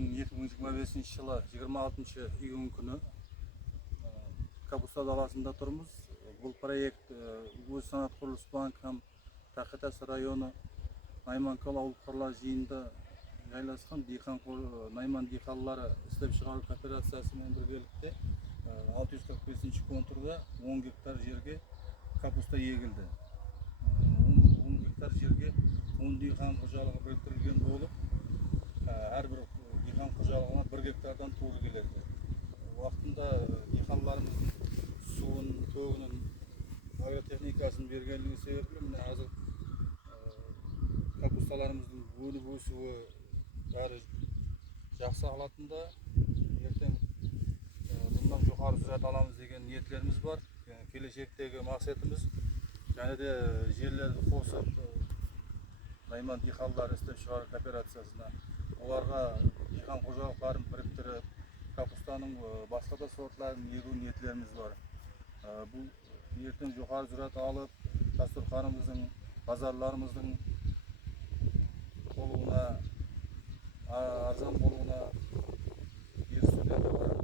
2025 жылы 26 июнь күні Капуста даласында тұрмыз. Бұл проект өз санат құрылыс банкі һәм Тақатас районы Найман-Көл ауыл қорлар жиында жайласқан Найман диқаллары істеп шығару кооперациясымен біргелікте 645 контурда 10 гектар жерге капуста егілді. 10 гектар жерге 10 диқан қожалығы біріктірілген болып, әрбір диқан қожалығына 1 гектардан туыр келеді. Уақытында диқанларымыздың суын, төгінің, агротехникасын бергенлігі себебі қазір капусталарымыздың өніп өсуі бәрі жақсы алатында, ертең bundan жоғары сүрет аламыз деген ниеттеріміз бар. Келешектегі мақсатымыз және де жерлерді қосып Найман диқаллары істеп шығару кооперациясына оларға диқан қожалықтарын біріктіріп капустаның басқа да сортларын егу ниеттеріміз бар. Бұл ертең жоғары сүрет алып дастарханымыздың, базарларымыздың болуына, арзан болуына ерсудегі бар.